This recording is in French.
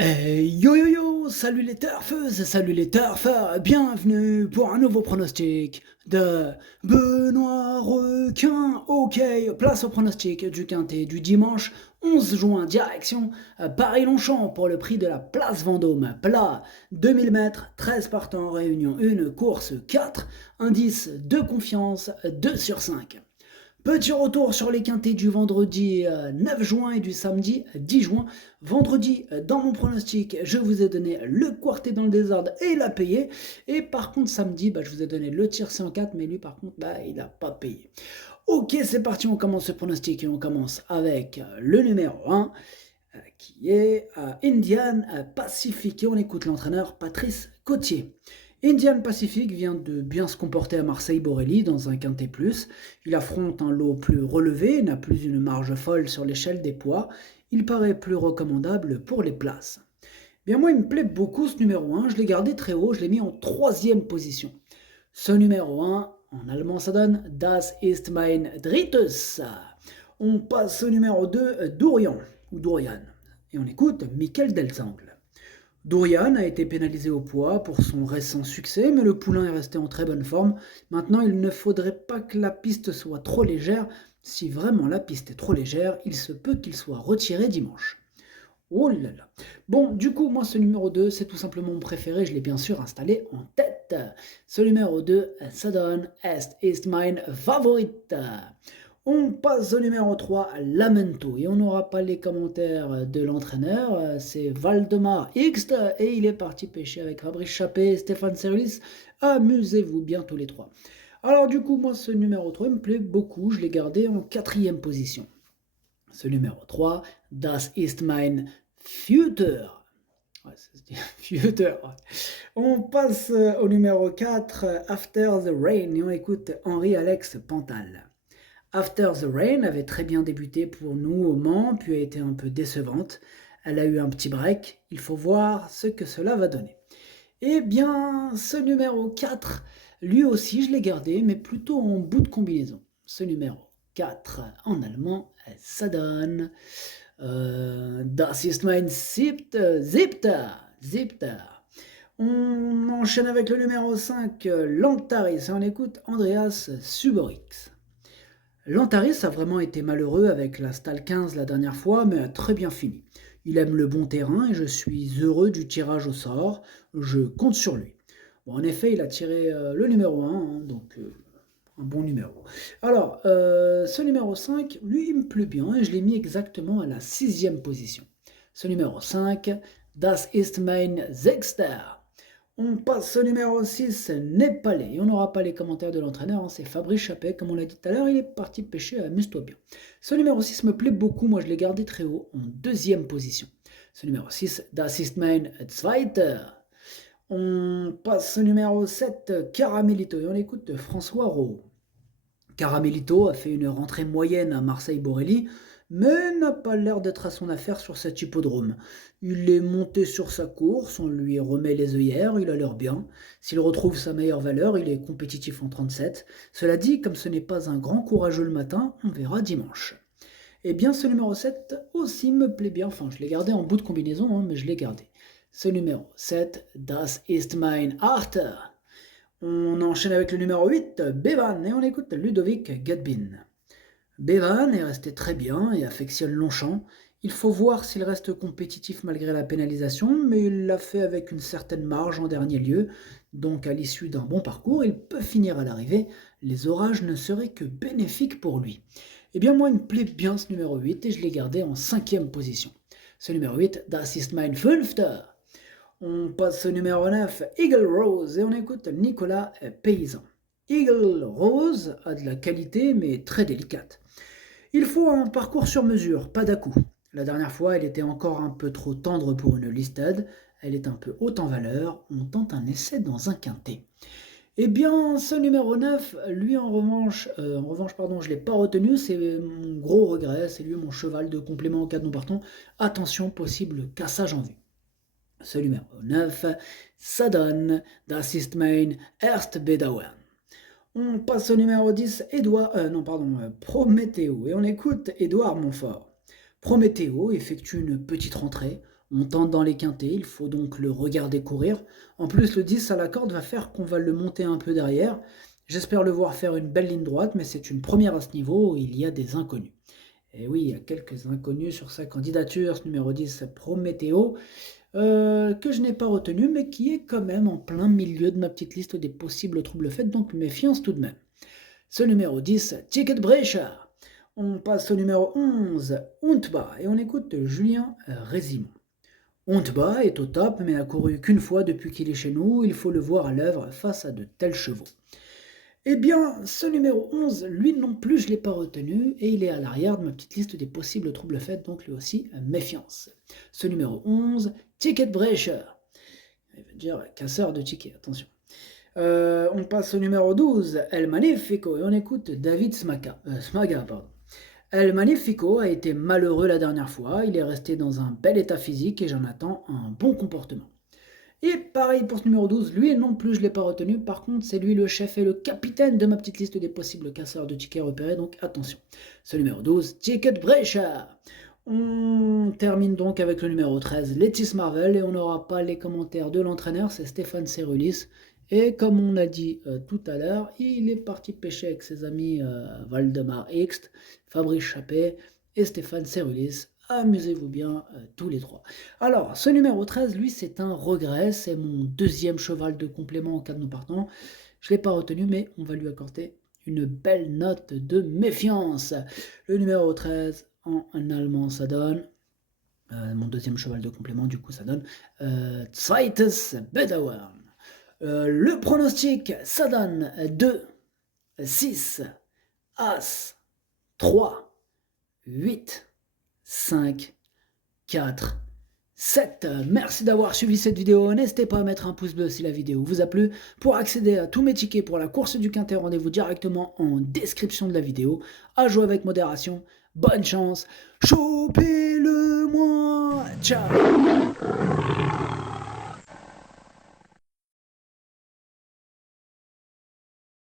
Yo yo yo, salut les turfeuses, salut les turfeurs, bienvenue pour un nouveau pronostic de Benoît Requin. Ok, place au pronostic du quintet du dimanche 11 juin, direction Paris-Longchamp pour le prix de la place Vendôme. Plat 2000 mètres, 13 partants, réunion 1, course 4, indice de confiance 2 sur 5. Petit retour sur les quintés du vendredi 9 juin et du samedi 10 juin. Vendredi, dans mon pronostic, je vous ai donné le quartet dans le désordre et il a payé. Et par contre, samedi, je vous ai donné le tiercé en 4, mais lui, par contre, il n'a pas payé. Ok, c'est parti, on commence ce pronostic et on commence avec le numéro 1 qui est Indian Pacific. Et on écoute l'entraîneur Patrice Cotier. Indian Pacific vient de bien se comporter à Marseille-Borelli dans un quintet plus. Il affronte un lot plus relevé, n'a plus une marge folle sur l'échelle des poids. Il paraît plus recommandable pour les places. Bien moi, il me plaît beaucoup ce numéro 1. Je l'ai gardé très haut, je l'ai mis en troisième position. Ce numéro 1, en allemand ça donne Das ist mein drittes. On passe au numéro 2, Dorian, ou Dorian. Et on écoute Michael Delsangle. Dorian a été pénalisé au poids pour son récent succès, mais le poulain est resté en très bonne forme. Maintenant, il ne faudrait pas que la piste soit trop légère. Si vraiment la piste est trop légère, il se peut qu'il soit retiré dimanche. Oh là là. Bon, du coup, moi, ce numéro 2, c'est tout simplement mon préféré. Je l'ai bien sûr installé en tête. Ce numéro 2, ça donne Est ist mein Favorit. On passe au numéro 3, Lamento. Et on n'aura pas les commentaires de l'entraîneur. C'est Valdemar X et il est parti pêcher avec Fabrice Chappé et Stéphane Serlis. Amusez-vous bien tous les trois. Alors du coup, moi, ce numéro 3 me plaît beaucoup. Je l'ai gardé en quatrième position. Ce numéro 3, Das ist mein Future. Ouais, Future. On passe au numéro 4, After the Rain. Et on écoute Henri-Alex Pantal. After the Rain avait très bien débuté pour nous au Mans, puis a été un peu décevante. Elle a eu un petit break. Il faut voir ce que cela va donner. Eh bien, ce numéro 4, lui aussi, je l'ai gardé, mais plutôt en bout de combinaison. Ce numéro 4, en allemand, ça donne Das ist mein siebter. On enchaîne avec le numéro 5, Lantaris, et on écoute Andreas Suborix. Lantaris a vraiment été malheureux avec la Stalle 15 la dernière fois, mais a très bien fini. Il aime le bon terrain et je suis heureux du tirage au sort. Je compte sur lui. Bon, en effet, il a tiré le numéro 1, donc un bon numéro. Alors, ce numéro 5, lui, il me plaît bien et je l'ai mis exactement à la sixième position. Ce numéro 5, Das ist mein Sechster. On passe au numéro 6, Népalais. Et on n'aura pas les commentaires de l'entraîneur, c'est Fabrice Chappet, comme on l'a dit tout à l'heure, il est parti pêcher à Amuse-toi bien. Ce numéro 6 me plaît beaucoup, moi je l'ai gardé très haut, en deuxième position. Ce numéro 6, Das ist mein Zweiter. On passe au numéro 7, Caramelito, et on écoute François Rowe. Caramelito a fait une rentrée moyenne à Marseille-Borelli, mais n'a pas l'air d'être à son affaire sur cet hippodrome. Il est monté sur sa course, on lui remet les œillères, il a l'air bien. S'il retrouve sa meilleure valeur, il est compétitif en 37. Cela dit, comme ce n'est pas un grand courageux le matin, on verra dimanche. Eh bien, ce numéro 7 aussi me plaît bien, enfin je l'ai gardé en bout de combinaison, mais je l'ai gardé. Ce numéro 7, Das ist mein Achter. On enchaîne avec le numéro 8, Bevan, et on écoute Ludovic Gadbin. Bevan est resté très bien et affectionne Longchamp. Il faut voir s'il reste compétitif malgré la pénalisation, mais il l'a fait avec une certaine marge en dernier lieu. Donc à l'issue d'un bon parcours, il peut finir à l'arrivée. Les orages ne seraient que bénéfiques pour lui. Eh bien moi, il me plaît bien ce numéro 8 et je l'ai gardé en cinquième position. Ce numéro 8, Das ist mein Fünfter. On passe au numéro 9, Eagle Rose, et on écoute Nicolas Paysan. Eagle Rose a de la qualité, mais très délicate. Il faut un parcours sur mesure, pas d'à-coup. La dernière fois, elle était encore un peu trop tendre pour une listed, elle est un peu haute en valeur, on tente un essai dans un quintet. Eh bien, ce numéro 9, lui en revanche, je ne l'ai pas retenu, c'est mon gros regret, c'est lui mon cheval de complément en cas de non partant. Attention, possible cassage en vue. Ce numéro 9, ça donne Das ist mein erst Bedauern. On passe au numéro 10, Prométhéo, et on écoute Édouard Montfort. Prométhéo effectue une petite rentrée, On tente dans les quintés, il faut donc le regarder courir. En plus, le 10 à la corde va faire qu'on va le monter un peu derrière. J'espère le voir faire une belle ligne droite, mais c'est une première à ce niveau, il y a des inconnus. Et oui, il y a quelques inconnus sur sa candidature, ce numéro 10, Prométhéo, que je n'ai pas retenu, mais qui est quand même en plein milieu de ma petite liste des possibles troubles faits, donc méfiance tout de même. Ce numéro 10, Ticketbrecher. On passe au numéro 11, Untba, et on écoute Julien Résimond. Untba est au top, mais n'a couru qu'une fois depuis qu'il est chez nous, il faut le voir à l'œuvre face à de tels chevaux. Eh bien, ce numéro 11, lui non plus, je ne l'ai pas retenu, et il est à l'arrière de ma petite liste des possibles troubles faits, donc lui aussi, méfiance. Ce numéro 11, Ticketbrecher. Il veut dire casseur de tickets, attention. On passe au numéro 12, El Magnifico, et on écoute David Smaga. El Magnifico a été malheureux la dernière fois, il est resté dans un bel état physique et j'en attends un bon comportement. Et pareil pour ce numéro 12, lui non plus je ne l'ai pas retenu, par contre c'est lui le chef et le capitaine de ma petite liste des possibles casseurs de tickets repérés, donc attention. Ce numéro 12, Ticketbrecher. On termine donc avec le numéro 13, Letis Marvel, et on n'aura pas les commentaires de l'entraîneur, c'est Stéphane Serulis. Et comme on a dit tout à l'heure, il est parti pêcher avec ses amis Waldemar Hixt, Fabrice Chappé et Stéphane Serulis. Amusez-vous bien tous les trois. Alors, ce numéro 13, lui, c'est un regret. C'est mon deuxième cheval de complément en cas de non partant. Je ne l'ai pas retenu, mais on va lui accorder une belle note de méfiance. Le numéro 13, en allemand, ça donne... mon deuxième cheval de complément, du coup, ça donne... Zweites Bedauern. Le pronostic, ça donne 2, 6, As, 3, 8, 5, 4, 7. Merci d'avoir suivi cette vidéo. N'hésitez pas à mettre un pouce bleu si la vidéo vous a plu. Pour accéder à tous mes tickets pour la course du Quintet, rendez-vous directement en description de la vidéo. À jouer avec modération. Bonne chance. Chopez-le-moi. Ciao.